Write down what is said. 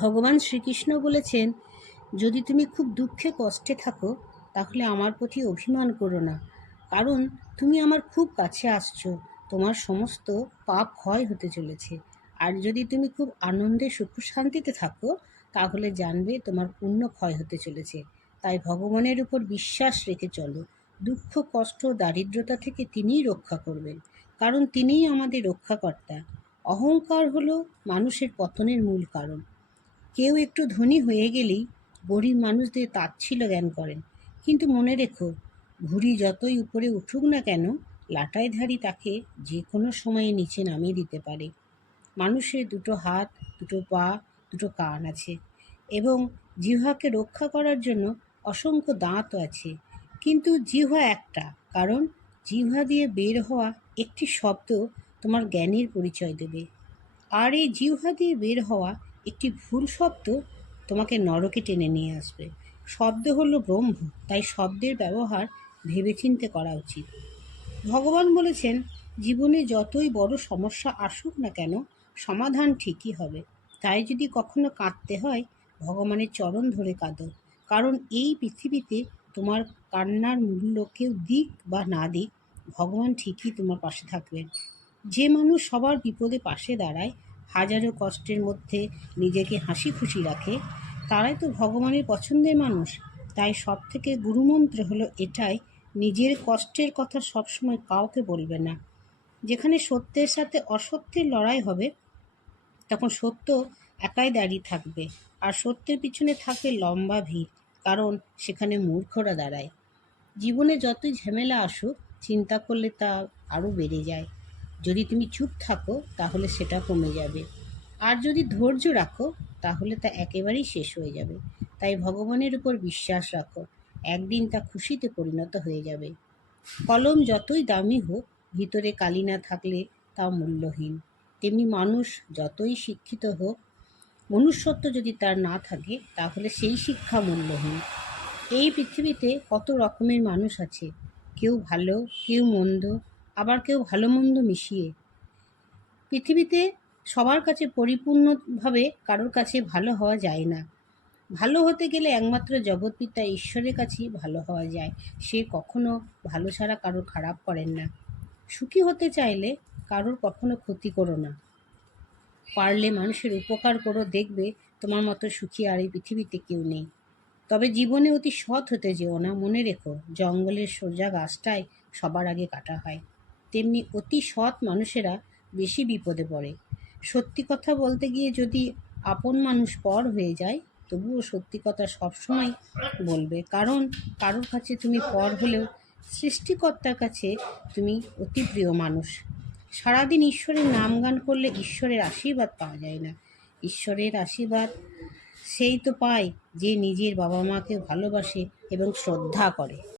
ভগবান শ্রীকৃষ্ণ বলেছেন, যদি তুমি খুব দুঃখে কষ্টে থাকো, তাহলে আমার প্রতি অভিমান করো না। কারণ তুমি আমার খুব কাছে আসছো, তোমার সমস্ত পাপ ক্ষয় হতে চলেছে। আর যদি তুমি খুব আনন্দে সুখ শান্তিতে থাকো, তাহলে জানবে তোমার পুণ্য ক্ষয় হতে চলেছে। তাই ভগবানের উপর বিশ্বাস রেখে চলো। দুঃখ, কষ্ট, দারিদ্রতা থেকে তিনিই রক্ষা করবেন, কারণ তিনিই আমাদের রক্ষাকর্তা। অহংকার হলো মানুষের পতনের মূল কারণ। কেউ একটু ধনী হয়ে গেলেই গরিব মানুষদের তাচ্ছিল্য জ্ঞান করেন। কিন্তু মনে রেখো ঘুড়ি যতই উপরে উঠুক না কেন লাটাই ধারি তাকে যে কোনো সময়ে নিচে নামিয়ে দিতে পারে। মানুষের দুটো হাত, দুটো পা, দুটো কান আছে এবং জিহ্বাকে রক্ষা করার জন্য অসংখ্য দাঁতও আছে। কিন্তু জিহ্বা একটা, কারণ জিহ্বা দিয়ে বের হওয়া একটি শব্দ তোমার জ্ঞানের পরিচয় দেবে। আর এই জিহ্বা দিয়ে বের হওয়া একটি ভুল শব্দ তোমাকে নরকে টেনে নিয়ে আসবে। শব্দ হলো ব্রহ্ম, তাই শব্দের ব্যবহার ভেবেচিন্তে করা উচিত। ভগবান বলেছেন, জীবনে যতই বড় সমস্যা আসুক না কেন, সমাধান ঠিকই হবে। তাই যদি কখনো কাঁদতে হয়, ভগবানের চরণ ধরে কাঁদো। কারণ এই পৃথিবীতে তোমার কান্নার মূল্য কেউ দিক বা না দিক, ভগবান ঠিকই তোমার পাশে থাকবেন। যে মানুষ সবার বিপদে পাশে দাঁড়ায় হাজারো কষ্টের মধ্যে নিজেকে হাসি খুশি রাখে, তারাই তো ভগবানের পছন্দের মানুষ। তাই সব থেকে গুরুমন্ত্র হলো এটাই, নিজের কষ্টের কথা সবসময় কাউকে বলবে না। যেখানে সত্যের সাথে অসত্যের লড়াই হবে, তখন সত্য একাই দাঁড়িয়ে থাকবে। আর সত্যের পিছনে থাকবে লম্বা ভিড়, কারণ সেখানে মূর্খরা দাঁড়ায়। জীবনে যতই ঝামেলা আসুক, চিন্তা করলে তা আরও বেড়ে যায়। যদি তুমি চুপ থাকো, তাহলে সেটা কমে যাবে। আর যদি ধৈর্য রাখো, তাহলে তা একেবারেই শেষ হয়ে যাবে। তাই ভগবানের উপর বিশ্বাস রাখো, একদিন তা খুশিতে পরিণত হয়ে যাবে। কলম যতই দামি হোক, ভিতরে কালি না থাকলে তা মূল্যহীন। তেমনি মানুষ যতই শিক্ষিত হোক, মনুষ্যত্ব যদি তার না থাকে, তাহলে সেই শিক্ষা মূল্যহীন। এই পৃথিবীতে কত রকমের মানুষ আছে, কেউ ভালো, কেউ মন্দ আবার কেউ ভালো মন্দ মিশিয়ে। পৃথিবীতে সবার কাছে পরিপূর্ণভাবে কারোর কাছে ভালো হওয়া যায় না। ভালো হতে গেলে একমাত্র জগৎপিতা ঈশ্বরের কাছেই ভালো হওয়া যায়। সে কখনো ভালো ছাড়া কারোর খারাপ করেন না। সুখী হতে চাইলে কারোর কখনো ক্ষতি করো না। পারলে মানুষের উপকার করো, দেখবে তোমার মতো সুখী আর এই পৃথিবীতে কেউ নেই। তবে জীবনে অতি সৎ হতে যেও না, মনে রেখো, জঙ্গলের সোজা গাছটাই সবার আগে কাটা হয়। তেমনি অতি সৎ মানুষেরা বেশি বিপদে পড়ে। সত্যি কথা বলতে গিয়ে যদি আপন মানুষ পর হয়ে যায়, তবুও সত্যি কথা সবসময় বলবে। কারণ কারোর কাছে তুমি পর হলেও সৃষ্টিকর্তার কাছে তুমি অতি প্রিয় মানুষ। সারাদিন ঈশ্বরের নাম গান করলে ঈশ্বরের আশীর্বাদ পাওয়া যায় না। ঈশ্বরের আশীর্বাদ সেই তো পায় যে নিজের বাবা মাকে ভালোবাসে এবং শ্রদ্ধা করে।